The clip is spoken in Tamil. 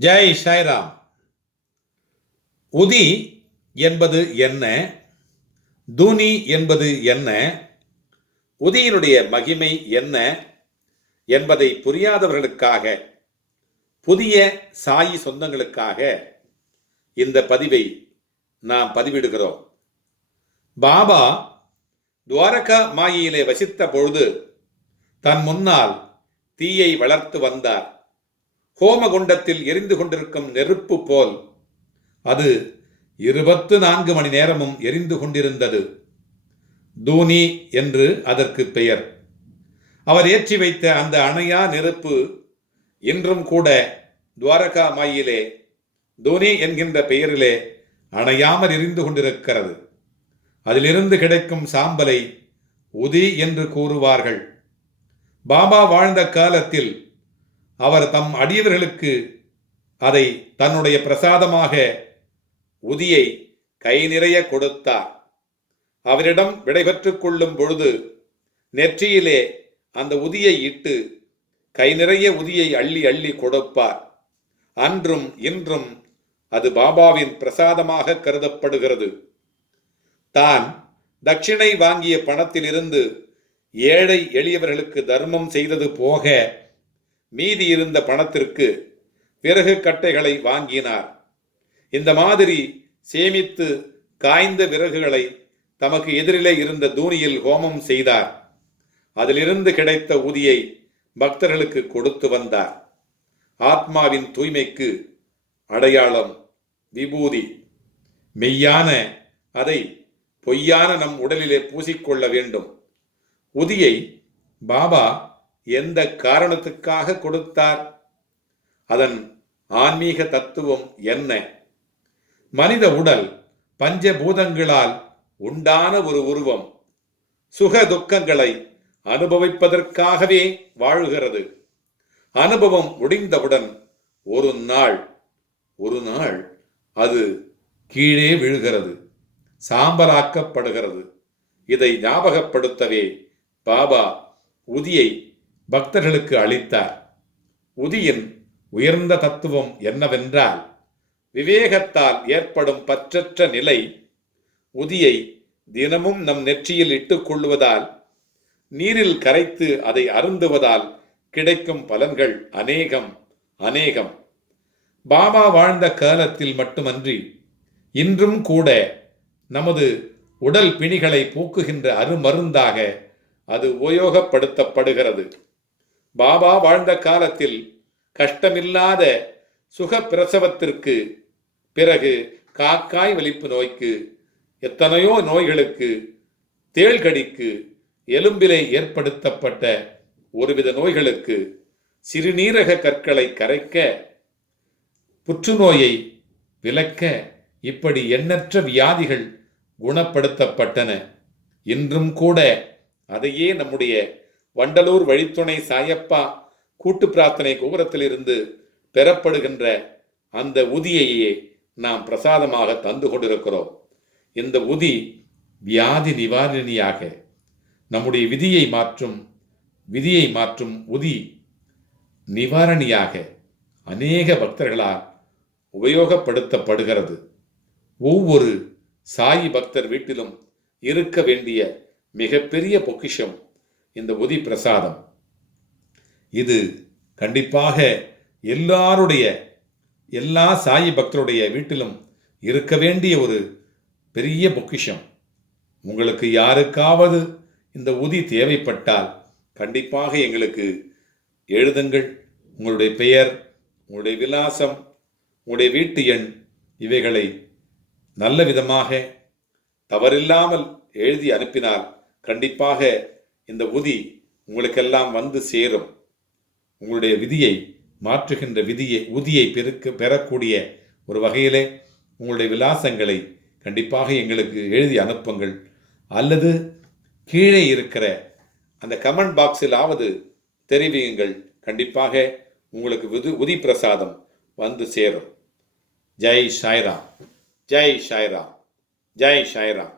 ஜெய் சாய்ராம். உதி என்பது என்ன? தூனி என்பது என்ன? உதியினுடைய மகிமை என்ன என்பதை புரியாதவர்களுக்காக புதிய சாயி சொந்தங்களுக்காக இந்த பதிவை நாம் பதிவிடுகிறோம். பாபா துவாரகா மாயிலே வசித்த பொழுது தன் முன்னால் தீயை வளர்த்து வந்தார். ஹோமகுண்டத்தில் எரிந்து கொண்டிருக்கும் நெருப்பு போல் அது இருபத்து நான்கு மணி நேரமும் எரிந்து கொண்டிருந்தது. தூனி என்று அதற்கு பெயர். அவர் ஏற்றி வைத்த அந்த அணையா நெருப்பு இன்றும் கூட துவாரகா மாயிலே தூனி என்கின்ற பெயரிலே அணையாமல் எரிந்து கொண்டிருக்கிறது. அதிலிருந்து கிடைக்கும் சாம்பலை உதி என்று கூறுவார்கள். பாபா வாழ்ந்த காலத்தில் அவர் தம் அடியவர்களுக்கு அதை தன்னுடைய பிரசாதமாக உதியை கை நிறைய கொடுத்தார். அவரிடம் விடைபெற்று கொள்ளும் பொழுது நெற்றியிலே அந்த உதியை இட்டு கை நிறைய உதியை அள்ளி அள்ளி கொடுப்பார். அன்றும் இன்றும் அது பாபாவின் பிரசாதமாக கருதப்படுகிறது. தான் தட்சிணை வாங்கிய பணத்திலிருந்து ஏழை எளியவர்களுக்கு தர்மம் செய்தது போக மீதி இருந்த பணத்திற்கு விறகு கட்டைகளை வாங்கினார். இந்த மாதிரி சேமித்து காய்ந்த விறகுகளை தமக்கு எதிரிலே இருந்த தூணியில் ஹோமம் செய்தார். அதிலிருந்து கிடைத்த ஊதியை பக்தர்களுக்கு கொடுத்து வந்தார். ஆத்மாவின் தூய்மைக்கு அடையாளம் விபூதி. மெய்யான அதை பொய்யான நம் உடலிலே பூசிக்கொள்ள வேண்டும். உதியை பாபா எந்த காரணத்துக்காக கொடுத்தார்? அதன் ஆன்மீக தத்துவம் என்ன? மனித உடல் பஞ்சபூதங்களால் உண்டான ஒரு உருவம் சுக துக்கங்களை அனுபவிப்பதற்காகவே வாழுகிறது. அனுபவம் முடிந்தவுடன் ஒரு நாள் ஒரு நாள் அது கீழே விழுகிறது சாம்பலாக்கப்படுகிறது. இதை ஞாபகப்படுத்தவே பாபா உதியை பக்தர்களுக்கு அளித்தார். உதியின் உயர்ந்த தத்துவம் என்னவென்றால் விவேகத்தால் ஏற்படும் பற்றற்ற நிலை உதியை தினமும் நம் நெற்றியில் இட்டுக்கொள்ளுவதால் நீரில் கரைத்து அதை அருந்துவதால் கிடைக்கும் பலன்கள் அநேகம் அநேகம். பாபா வாழ்ந்த காலத்தில் மட்டுமன்றி இன்றும் கூட நமது உடல் பிணிகளை போக்குகின்ற அருமருந்தாக அது உபயோகப்படுத்தப்படுகிறது. பாபா வாழ்ந்த காலத்தில் கஷ்டமில்லாத சுக பிரசவத்திற்கு பிறகு காக்காய் வலிப்பு நோய்க்கு எத்தனையோ நோய்களுக்கு தேள்கடிக்கு எலும்பிலே ஏற்படுத்தப்பட்ட ஒருவித நோய்களுக்கு சிறுநீரக கற்களை கரைக்க புற்றுநோயை விலக்க இப்படி எண்ணற்ற வியாதிகள் குணப்படுத்தப்பட்டன. இன்றும் கூட அதையே நம்முடைய வண்டலூர் வழித்துணை சாயப்பா கூட்டு பிரார்த்தனை கோபுரத்திலிருந்து பெறப்படுகின்ற அந்த உதியையே நாம் பிரசாதமாக தந்து கொண்டிருக்கிறோம். இந்த உதி வியாதி நிவாரணியாக நம்முடைய விதியை மாற்றும் விதியை மாற்றும் உதி நிவாரணியாக அநேக பக்தர்களால் உபயோகப்படுத்தப்படுகிறது. ஒவ்வொரு சாயி பக்தர் வீட்டிலும் இருக்க வேண்டிய மிகப்பெரிய பொக்கிஷம் இந்த உதி பிரசாதம். இது கண்டிப்பாக எல்லாருடைய எல்லா சாயி பக்தருடைய வீட்டிலும் இருக்க வேண்டிய ஒரு பெரிய பொக்கிஷம். உங்களுக்கு யாருக்காவது இந்த உதி தேவைப்பட்டால் கண்டிப்பாக எங்களுக்கு எழுதுங்கள். உங்களுடைய பெயர் உங்களுடைய விலாசம் உங்களுடைய வீட்டு எண் இவைகளை நல்ல விதமாக தவறில்லாமல் எழுதி அனுப்பினால் கண்டிப்பாக இந்த உதி உங்களுக்கெல்லாம் வந்து சேரும். உங்களுடைய விதியை மாற்றுகின்ற விதியை உதியை பெருக்க பெறக்கூடிய ஒரு வகையிலே உங்களுடைய விலாசங்களை கண்டிப்பாக எங்களுக்கு எழுதி அனுப்புங்கள். அல்லது கீழே இருக்கிற அந்த கமெண்ட் பாக்ஸிலாவது தெரிவியுங்கள். கண்டிப்பாக உங்களுக்கு விது உதி பிரசாதம் வந்து சேரும். ஜெய் சாய்ராம். ஜெய் சாய்ராம். ஜெய் சாய்ராம்.